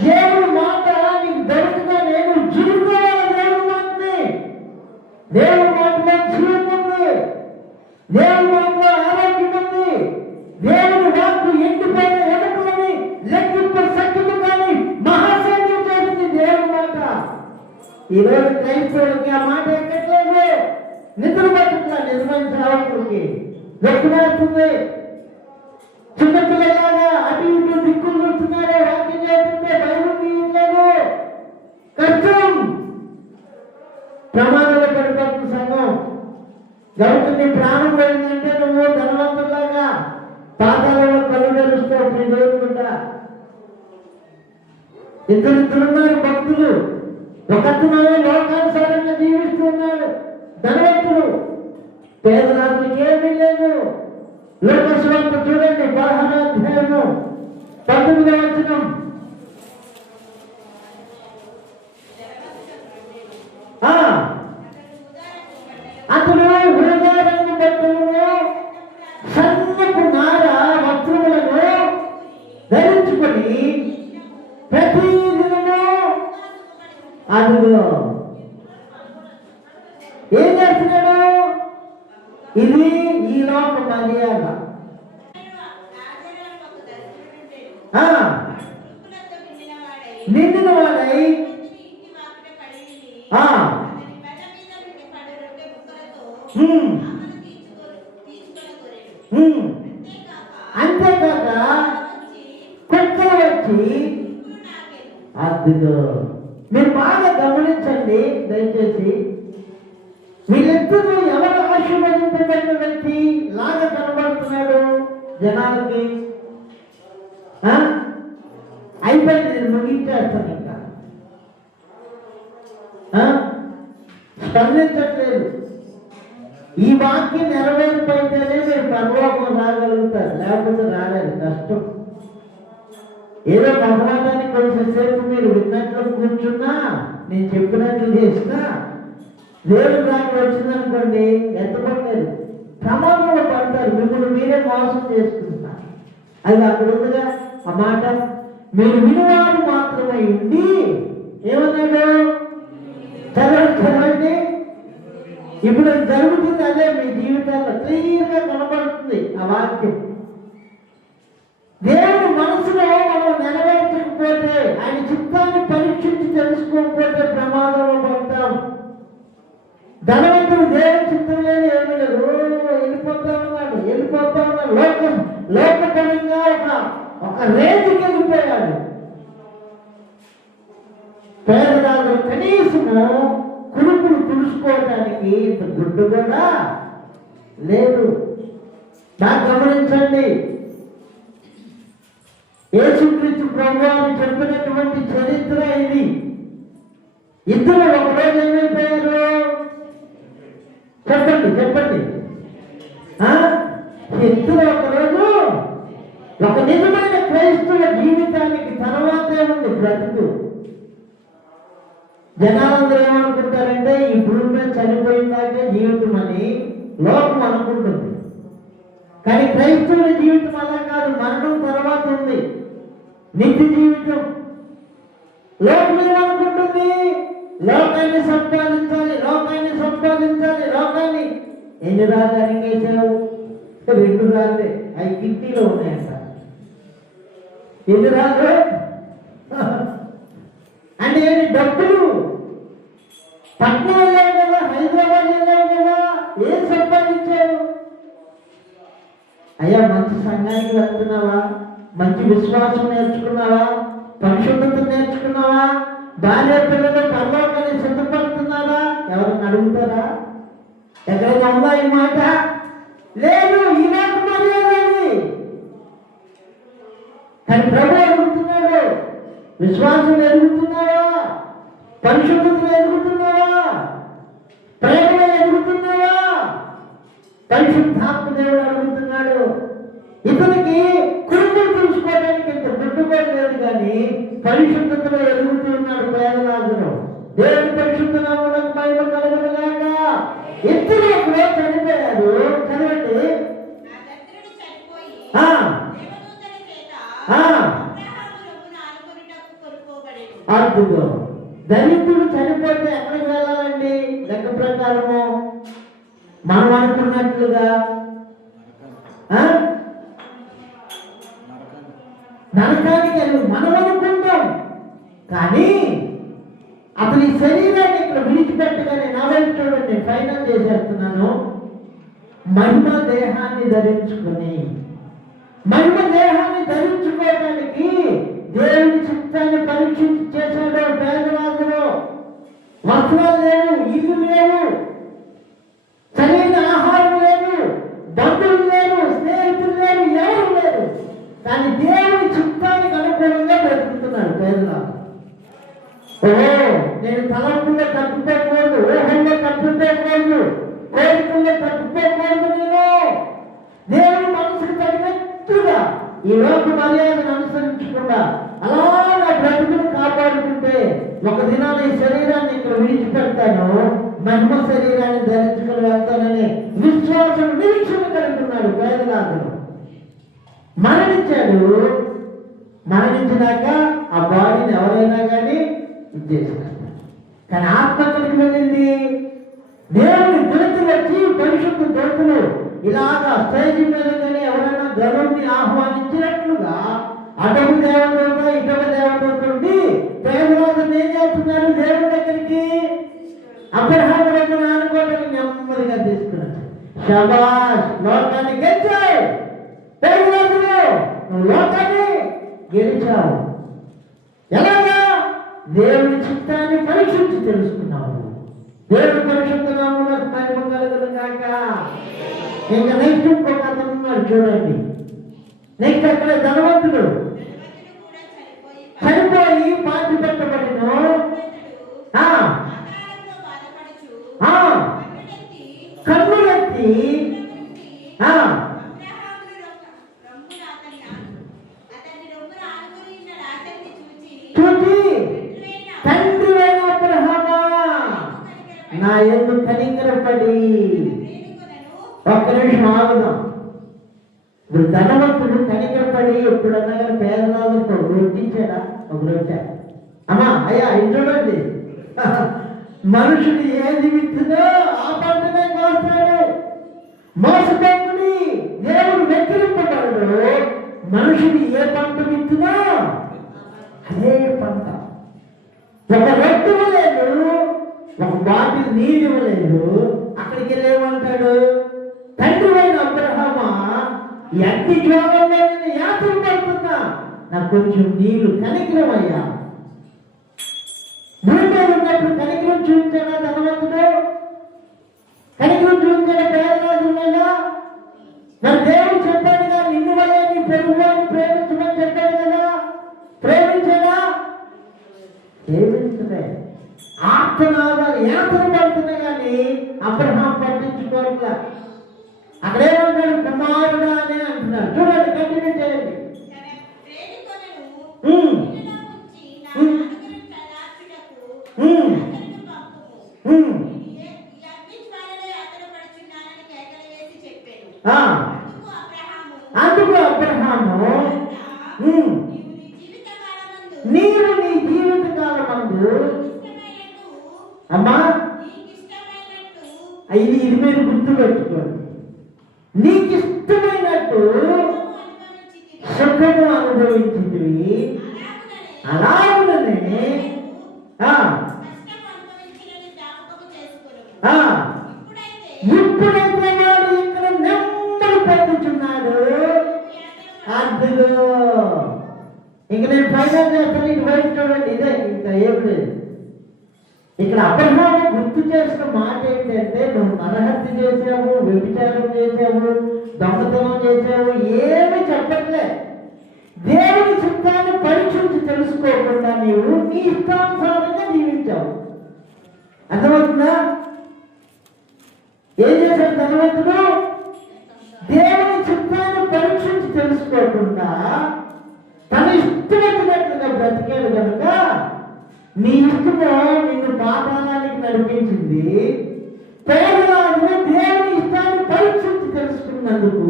దేవుడి మాట నీకు దొరకగా నేను జీవించాలి. దేవుడి మాటని. దేవుడి మాటలో జీవం ఉంది. దేవుడి మాటలో ఆరోగ్యం ఉంది. దేవుడి వాక్కు ఎండిపోయిన ఎముకలని లెక్కింపు శక్తితో కానీ మహాశక్తి చేసింది దేవుడి మాట. ఈరోజు క్రైస్తవులకి ఆ మాట ఎక్కట్లేదు. నిద్ర పట్టుకున్నా నిజమైన సేవకులకి వెక్కునేస్తుంది. చిన్నపిల్లలాగా అటు ఇటు దిక్కులు చూస్తున్నారు. వాక్యం చేస్తుంటే బైబిల్ తీయట్లేదు. కష్టం. ప్రమాదంలో పడిపోతున్న సంఘం. కాబట్టి నీ ప్రాణం పోయిందంటే నువ్వు ధనవంతులాగా పాతాలలో కళ్ళు తెరుస్తావు. నీ దేవుడుకుంటా ఇద్దరున్నారు భక్తులు. ఒకతను లోకానుసారంగా జీవిస్తున్నాడు ధనవంతుడు. పేదరాజులకి ఏమీ లేదు. లోకస్వార్త చూడండి 16వ అధ్యాయము 19వ వచనం. అతడు ఊదా రంగు బట్టలను సన్నపు నార వస్త్రములను ధరించుకొని ప్రతి దినము అదిగో ఏం చేస్తున్నాడు? ఇది ఈ లోక మర్యాద. నిండిన వాడై అంతేకాక కుక్కలు వచ్చి అద్దులో. మీరు బాగా గమనించండి దయచేసి. వీళ్ళిద్దరూ ఎవరు ఆశీర్వదించబడిన వ్యక్తి లాగా కనబడుతున్నాడు జనాలకి? అయిపోయింది, నేను ముగించేస్తాను. ఇంకా స్పందించట్లేదు. ఈ వాక్యం నెరవేరిపోతేనే మీరు పరలోకం రాగలుగుతారు, లేకపోతే రాలేదు, కష్టం. ఏదో భగవానానికి కొంచెంసేపు మీరు విన్నట్లు కూర్చున్నా, నేను చెప్పినట్లు చేసినా దేవుడు దానికి వచ్చిందనుకోండి ఎత్తపడలేదు, ప్రమాదంలో పడతారు, మిమ్మల్ని మీరే మోసం చేసుకుంటారు. అది అక్కడ ఉందిగా ఆ మాట, మీరు వినివాడు మాత్రమే ఉండి ఏమన్నాడు? చదవండి. ఇప్పుడు జరుగుతుంది అదే మీ జీవితాల్లో క్లియర్గా కనబడుతుంది ఆ వాక్యం. దేవుడు మనసులో మనం నెరవేర్చకపోతే, ఆయన చిత్తాన్ని పరీక్షించి తెలుసుకోకపోతే ప్రమాదంలో పడతాం. ధనవంతుడు దేవుని చిత్తం లేదు, ఏమీ లేదు, వెళ్ళిపోతా ఉన్నాడు. లోకపరంగా ఒక రేంజ్కి వెళ్ళిపోయాడు. పేదరాజు కనీసము కురుపులు తుడుచుకోవడానికి ఇంత గుడ్డు కూడా లేదు. నాకు గమనించండి, యేసుక్రీస్తు ప్రభువు చెప్పినటువంటి చరిత్ర ఇది. ఇద్దరు ఒకరోజు ఏమైపోయారు? చెప్పండి. ఇద్దరు ఒకరోజు ఒక నిజమైన క్రైస్తవ జీవితానికి తర్వాతే ఉంది బ్రతుకు. జనాలందరూ ఏమనుకుంటారంటే ఈ భూమి మీద చనిపోయిందాకే జీవితం అని లోకం అనుకుంటుంది. కానీ క్రైస్తవుల జీవితం అలా కాదు, మరణం తర్వాత ఉంది నిత్య జీవితం. లోకం ఏమనుకుంటుంది? లోకాన్ని సంపాదించాలి. లోకాన్ని ఎన్ని రాజానికి వేసావు? 2 రాళ్ళే, అవి కిట్టీలో ఉన్నాయంట. ఎన్ని రాళ్ళు అంటే ఏంటి? డబ్బులు. పట్నం వెళ్ళావు కదా, హైదరాబాద్ వెళ్ళావు కదా, ఏం సంపాదించావు? అయ్యా మంచి సంఘానికి వెళ్తున్నావా? మంచి విశ్వాసం నేర్చుకున్నావా? పరిశుద్ధత నేర్చుకున్నావా? భార్య పిల్లలు పరలోకాన్ని సిద్ధపడుతున్నారా? ఎవరిని అడుగుతారా? ఎక్కడైనా ఉందా ఈ మాట? లేదు. ఈ మాట మర్యాదది. కానీ ప్రభు అడుగుతున్నాడు, విశ్వాసం ఎదుగుతున్నావా? పరిశుద్ధతను ఎదుగుతున్నావా? ప్రేమను ఎదుగుతున్నావా? పరిశుద్ధాత్మ దేవుడు అడుగుతున్నాడు. ఇతనికి కుటుంబం చూసుకోవడానికి ఇంత గుడ్డుకోవడం లేదు, కానీ పరిశుద్ధతలో ఎదుగుతున్నాడు పేదరాజును. దేవుని పరిశుద్ధ నామమునకు మహిమ కలుగునుగాక. ఇద్దరు ఒకరోజు చనిపోయారు. చదవండి. అద్భుతం. దరిద్రుడు చనిపోతే ఎక్కడికి వెళ్ళాలండి? లెక్క ప్రకారము మనం అనుకున్నట్లుగా నరకానికి మనం అనుకుంటాం. కానీ అతని శరీరాన్ని ఇక్కడ విడిచిపెట్టగానే, నా వైపు చూడండి, ఫైనల్ చేసేస్తున్నాను, మహిమ దేహాన్ని ధరించుకోవడానికి దేవుని చిత్తాన్ని పరీక్షించి చేశాడు. పేదరాజులో వస్త్రాలు లేవు, ఇల్లు లేవు, సరైన ఆహారం లేదు, బంధువులు లేరు, స్నేహితులు లేరు, ఎవరు లేరు. కానీ దేవుని చిత్తానికి అనుకూలంగా బ్రతుకుతున్నాడు పేదరాజు. నేను తలంపుల్లో తప్పిపోకూడదు, ఊహల్లో తప్పిపోకూడదు, కోరికల్లో తప్పిపోకూడదు. నేను దేవుని మనసుకు తగినట్టుగా ఈ లోక మర్యాదను అనుసరించకుండా అలా నా బ్రతుకును కాపాడుకుంటే ఒక దినాన్ని ఈ శరీరాన్ని ఇక్కడ విడిచిపెడతాను, మహిమ శరీరాన్ని ధరించుకుని వెళ్తానని విశ్వాసం, నిరీక్షణ కలుగుతున్నాడు పేదరాజును. మరణించినాక ఆ బాడీని ఎవరైనా కానీ ఇచ్చేసినారు. కానీ ఆత్మ ఎక్కడికి వెళ్ళింది? దేవుని దూతలు వచ్చి పరిశుద్ధ దూతలు ఇలాగా స్టేజ్ మీద కానీ ఎవరైనా గరుడిని ఆహ్వానించినట్లుగా అటొక దేవదూత ఇటొక దేవదూత ఉండి పేదవాళ్ళని ఏం చేస్తున్నారు దేవుని దగ్గరికి అబ్రహాము దగ్గర అనుకోవడానికి నెమ్మదిగా తీసుకున్నాడు. శబాష్, లోకాన్ని గెలిచావు, పేదవాళ్ళు నువ్వు లోకాన్ని గెలిచావు. ఎలాగా? దేవుని చిత్తాన్ని పరీక్షించి తెలుసుకున్నావు. దేవుని పరిశుద్ధ నామమునకు మహిమ కలుగును గాక. ఇంకా నెక్స్ట్ ఇంకొక అతను ఉన్నాడు చూడండి. నెక్స్ట్ అక్కడ ధనవంతుడు చనిపోయి పాతి పెట్టబడిను. కన్నులెత్తి చూచి తండ్రి అయిన అబ్రహామా నా యందు కనికరపడి. ఒక్క నిమిషం ఆగుదాం. ఇప్పుడు ధనవంతుడు కనికరపడి ఎప్పుడన్నా కానీ పేదనాలతో రొట్టించాడా? ఒక రొట్టె. అమ్మా అయ్యా ఇది చూడండి, మనుషుడు ఏది విత్తుదో ఆ పంటనే కోస్తాడు. మోసపోకుని దేవుడు వెక్కిరింపబడడు. మనుషుడు ఏ పంట విత్తుదో అదే పంట. ఒక రొట్టె ఇవ్వలేదు, ఒక బాటిల్ నీళ్ళు ఇవ్వలేదు. అక్కడికి వెళ్ళేమంటాడు, తండ్రి అయిన అబ్రహామా ఈ అగ్ని జ్వాలలో నేను యాత్ర పడుతున్నా, నాకు కొంచెం నీళ్లు కనికరమయ్యా. భూమిలో ఉన్నప్పుడు కనికరం చూపించాడా ధనవంతుడు? కనికరం చూపించాడా పేదరాజుమైనా? మరి దేవుడు చెప్పాడుగా, నిన్ను వల్లే నీ పొరుగువాడిని ప్రేమించమని చెప్పాడు కదా. ప్రేమించాడా? ప్రేమించలే. ఆత్మనాదాలు యాత్ర పడుతున్నాయి కానీ అబ్రహాం పట్టించుకోవట్లా. అక్కడేమంటాడు, కుమారుడా అని అంటున్నాడు. చూడండి, కంటిన్యూ చేయండి. అందుకు అబ్రహాము నీవు నీ జీవిత కాలమందు అమ్మా ఇది మీరు గుర్తు పెట్టుకోండి, నీకు ఇష్టమైనట్టు సుఖము అనుభవించింది. అలాగనే ఇప్పుడైతే వాడు ఇక్కడ నెమ్మది పొందుతున్నాడు. అందులో ఇంక నేను ఫైనల్ చేస్తాను. ఇటు బయట చూడండి, ఇదే ఇంకా ఏం లేదు. ఇక్కడ అబ్రహాము గుర్తు చేసిన మాట ఏంటంటే, నువ్వు నరహత్య చేసావు, వ్యభిచారం చేసావు, దొంగతనం చేసావు, ఏమీ చెప్పట్లే. దేవుని చిత్తాన్ని పరీక్షించి తెలుసుకోకుండా నీవు నీ ఇష్టానుసారంగా జీవించావు. అర్థమవుతుందా? ఏం చేశాడు ధనవంతుడు? దేవుని చిత్తాన్ని పరీక్షించి తెలుసుకోకుండా తన ఇష్టమైనట్లుగా బ్రతికాడు కనుక నీ ఇష్టమో నిన్ను పాతాళానికి నడిపించింది. పేదరాజును దేవుని ఇష్టాన్ని పరీక్షించి తెలుసుకున్నందుకు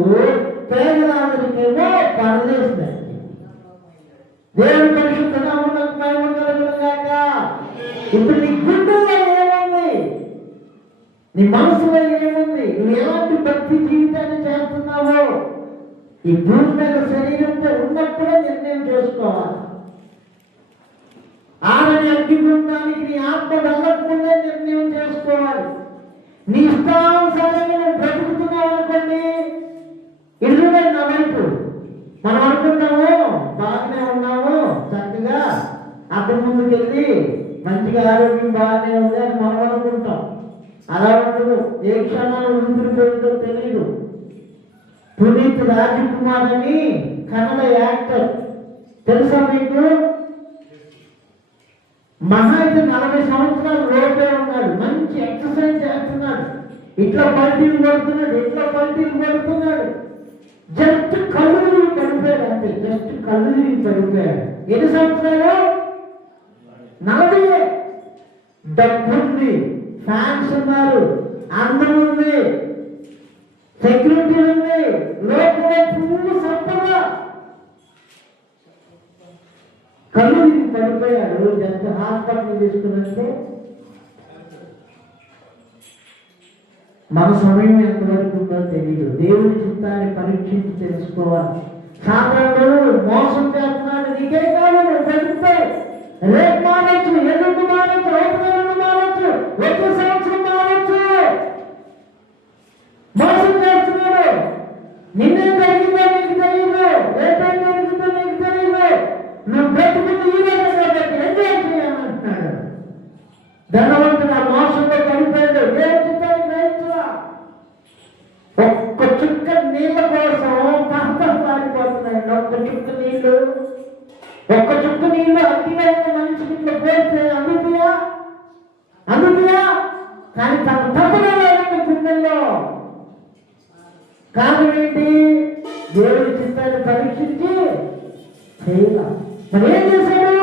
పేదరాజునికేమో పరదేశం. దేవుని పరిశుద్ధ నామమునకు మహిమ కలుగును గాక. ఇప్పుడు నీ గుండెల్లో ఏముంది? నీ మనసులో ఏముంది? నువ్వు ఎలాంటి భక్తి జీవితాన్ని చేస్తున్నావో ఈ భూమి మీద శరీరంతో ఉన్నప్పుడే నిర్ణయం చేసుకోవాలి. ఆరని అగ్నిగుండానికి నీ ఆత్మ వెళ్ళకముందే నిర్ణయం చేసుకోవాలి. నీ ఇష్టానుసారంగా నువ్వు బ్రతుకుతున్నావు అనుకోండి, ఇల్లునే నా వైపు మనం అనుకుంటాము బాగానే ఉన్నాము, చక్కగా అతని ముందుకు వెళ్ళి మంచిగా ఆరోగ్యం బాగానే ఉంది అని మనం అనుకుంటాం. అలా ఉండదు. ఏ క్షణాలు ఉండిపోయిందో తెలియదు. పునీత్ రాజ్కుమార్ అని కన్నడ యాక్టర్, తెలుసా మీకు? మహా అయితే 40 సంవత్సరాలు లోపే ఉన్నాడు. మంచి ఎక్సర్సైజ్ చేస్తున్నాడు. ఇట్లా పల్టీలు పడుతున్నాడు, ఇట్లా పల్టీలు పడుతున్నాడు. జస్ట్ కళ్ళు తిరిగి పడిపోయాడు అంతే. జస్ట్ కళ్ళు తిరిగి పడిపోయాడు. ఎన్ని సంవత్సరాలు? 40. డబ్బు ఉంది, ఫ్యాన్స్ ఉన్నారు, అందం ఉంది, సెక్యూరిటీ ఉంది, లోపల పువ్వు సంపద. కళ్ళు తిరిగి పడిపోయాడు. జస్ట్ హాస్పిటల్ తీసుకున్నట్టే మన సమయం ఎంతవరకు ఉందో తెలియదు. దేవుని చిత్తాన్ని పరీక్షించి తెలుసుకోవాలి. సాధారణ మోసం చేస్తున్నాడు, నీకే కాదు, నువ్వు బ్రతుకుతావు, రేపు మానొచ్చు, ఎల్లుండి మానొచ్చు, రేపు మానొచ్చు, వచ్చే సంవత్సరం మానొచ్చు. మోసం చేస్తున్నాడు. నిన్నేం జరిగిందో నీకు తెలియదు, రేపేం జరిగిందో నీకు తెలియదు. నువ్వు బ్రతుకుని ఈ రోజు కాబట్టి ఎంజాయ్ చేయాలంటున్నాడు. ధనవంతుడు ఆ మోసంలో పడిపోయాడు. దేవుని చిత్తాన్ని గ్రహించలా. ఒక్క చుక్క నీళ్ళ కోసం పారిపోతున్నాడు. ఒక్క చుక్క నీళ్లు అతిగా మనిషికి ఇట్లా పోతే అందుకుయా కానీ తన తప్పలేదు గుండెల్లో. కారణం ఏంటి? దేవుడి చిత్తాన్ని పరీక్షించి చేయాల. మరి ఏం చేశాడు?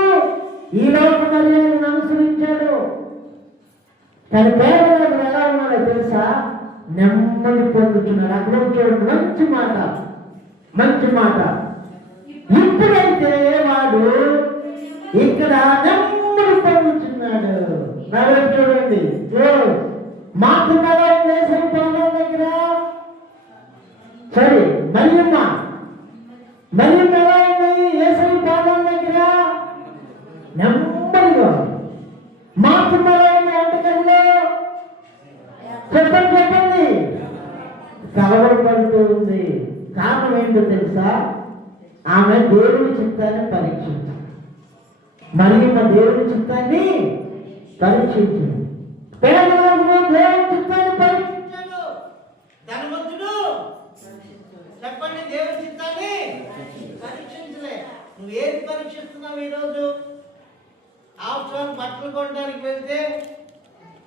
ఈ లోక మర్యాదను అనుసరించాడు. కానీ పేదవాడు ఎలా ఉన్నాడో తెలుసా? నెమ్మది పొందుతున్నాడు. అక్కడ చూడండి, మంచి మాట. ఇప్పుడైతే వాడు ఇక్కడ నెమ్మది పొందుతున్నాడు. నవ్వు చూడండి, మాట్లాడే దేశం పొలం దగ్గర సరే మరియమ్మ ఎలా ఉంది? ఏసై పాదం దగ్గర నెమ్మదిగా. మాతృమ ఎలా ఉంది? వంటకల్లో చెప్పండి, కలవరపడుతూ ఉంది. కారణం ఏంటో తెలుసా? ఆమె దేవుని చిత్తాన్ని పరీక్షించింది. మరియమ్మ దేవుని చిత్తాన్ని పరీక్షించింది. పేదవాడు దేవుని చిత్తాన్ని పరీక్షించాడు. ధనవంతుడు చెప్పండి దేవుని చిత్తాన్ని పరీక్షించలే. నువ్వేది పరీక్షిస్తున్నావు ఈరోజు? ఆఫ్టర్ బట్టలు కొనడానికి వెళ్తే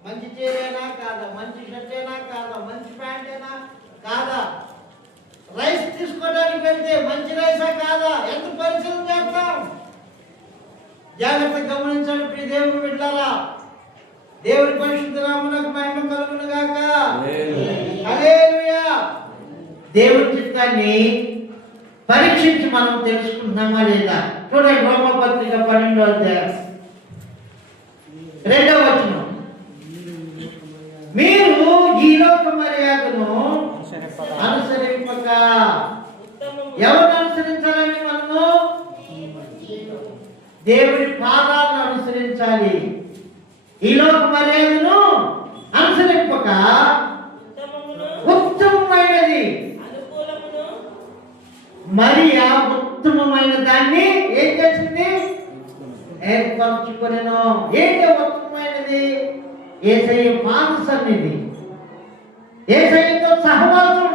మంచి చీరేనా కాదా, మంచి షర్టేనా కాదా, మంచి ప్యాంటేనా కాదా, రైస్ తీసుకోవడానికి వెళ్తే మంచి రైసా కాదా, ఎంత పరిశీలన చేస్తాం? జాగ్రత్తగా గమనించండి ప్రియ దేవుని బిడ్డలారా. దేవుని పరిశుద్ధ నామమునకు మహిమ కలుగును గాక. హల్లెలూయా. దేవుని చిత్తాన్ని పరీక్షించి మనం తెలుసుకుంటున్నామా లేదా? చూడండి, రోమపత్రిక 12వ అధ్యాయం 2వ వచనం. మీరు ఈ లోక మర్యాదను అనుసరింపక. ఎవరు అనుసరించాలని? మనము దేవుడి పాదాలను అనుసరించాలి. ఈ లోక మర్యాదను అనుసరింపక ఉత్తమమైనది మరియా ఉత్తమమైన దాన్ని ఏం చేసింది? ఏర్పరచుకొనెను. ఏంటి ఉత్తమమైనది? యేసయ్య పాద సన్నిధి, యేసయ్యతో సహవాసం,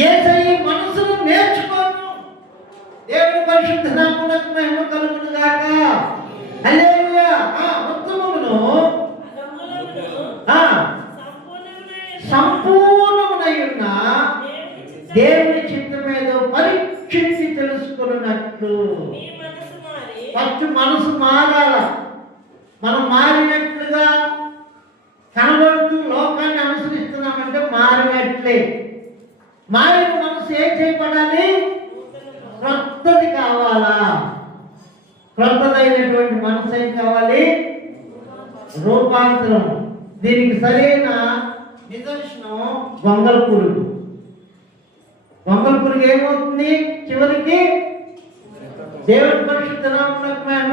యేసయ్య మనసును నేర్చుకోను. దేవుని పరిశుద్ధ నామమునకు మహిమ కలుగును గాక. హల్లెలూయా. ఉత్తమమును సంపూర్ణమునై ఉన్న దేవుని చిత్తమేదో పరీక్షించి తెలుసుకున్నట్లు. ఫస్ట్ మనసు మారాల. మనం మారినట్లుగా కనబడుతూ లోకాన్ని అనుసరిస్తున్నామంటే మారినట్లే. మారిన మనసు ఏం చేయబడాలి? క్రొత్తది కావాలా? క్రొత్తదైనటువంటి మనసు ఏం కావాలి? రూపాంతరం. దీనికి సరైన నిదర్శనం గొంగళ పురుగు. ఏమవుతుంది చివరికి? దేవుడి పరిశుద్ధ నామమునకు మహిమ